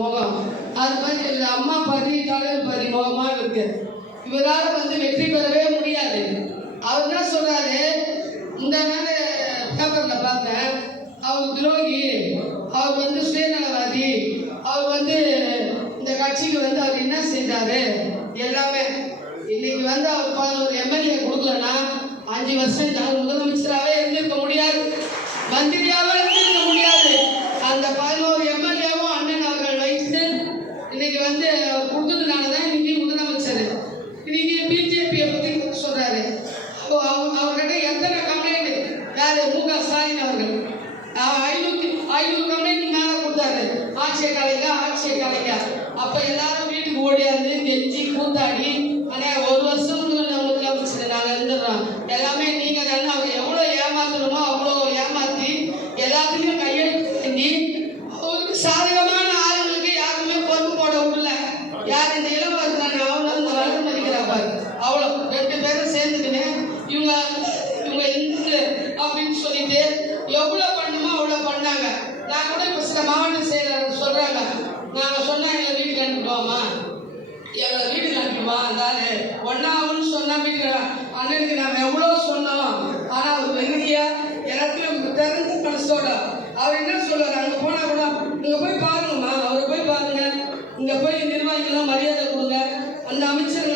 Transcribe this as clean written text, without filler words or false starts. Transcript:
முகம் அது மாதிரி அம்மா பாதி தலைவர் பாதி முகமாக இருக்கு. இவரால் வெற்றி பெறவே முடியாது. அவர் என்ன சொல்றாரு, இந்த நாள் பேப்பர்ல பார்த்தேன், அவர் துரோகி, அவர் சுயநலவாதி, அவர் இந்த கட்சிக்கு அவர் என்ன செய்தாரு எல்லாமே. இன்னைக்கு அவர் 11 எம்எல்ஏ கொடுக்கலன்னா 5 வருஷம் அவர் முதலமைச்சராகவே இருந்திருக்க முடியாது, மந்திரியாவே இருந்திருக்க முடியாது. அந்த 11 எம்எல்ஏவும் அண்ணன் அவர்கள் வைத்து இன்னைக்கு அவர் கொடுத்ததுனாலதான் இன்னைக்கு முதலமைச்சர். இன்னைக்கு பிஜேபியை பத்தி சொல்றாரு. அவர்கிட்ட எத்தனை கம்ப்ளைண்ட் யாரு மு.க. ஸ்டாலின் அவர்கள் 500 கம்ப்ளைண்ட் மேல கொடுத்தாரு. ஆட்சியை கலைங்க. அப்ப எல்லாரும் வீட்டுக்கு ஓடியாந்து கெஞ்சி கூத்தாடி, ஆனா 1 வருஷம் முதலமைச்சர் நாங்க இருந்துடுறோம், எல்லாமே நீங்க தானே. அவங்க எவ்வளவு ஏமாத்தணுமோ அவ்வளோ ஏமாத்தி எல்லாத்துலயும் கையெழுத்து பண்ணி அவருக்கு சாதகமான ஆளுங்களுக்கு யாருமே பொறுப்பு போட விடல. யார் இந்த இளவரசன் அவ்வளோ இந்த வளர்ந்து மதிக்கிறாப்பாரு, அவ்வளோ 2 பேரும் சேர்ந்துக்கின்னு இவங்க இந்து அப்படின்னு சொல்லிட்டு எவ்வளவு பண்ணுமோ அவ்வளோ பண்ணாங்க. நான் கூட இப்போ சில மாவட்ட செயலாளர் சொல்றாங்க, நாங்க சொன்னா எங்களை வீட்டுக்கு அனுப்பிடுவோமா, எங்களை வீட்டுக்கு அனுப்பிடுவா இருந்தாலே ஒன்னாவுன்னு சொன்னா வீட்டுக்கு அண்ணனுக்கு நாங்கள் எவ்வளோ சொன்னோம். ஆனா அவர் வெகுதியா எல்லாத்தையும் திறந்த மனசோட அவர் என்ன சொல்றாரு, அங்க போனா கூட இங்க போய் பாருங்கம்மா, அவரை போய் பாருங்க, இங்க போய் நிர்வாகிகள்லாம் மரியாதை கொடுங்க, அந்த அமைச்சர்கள்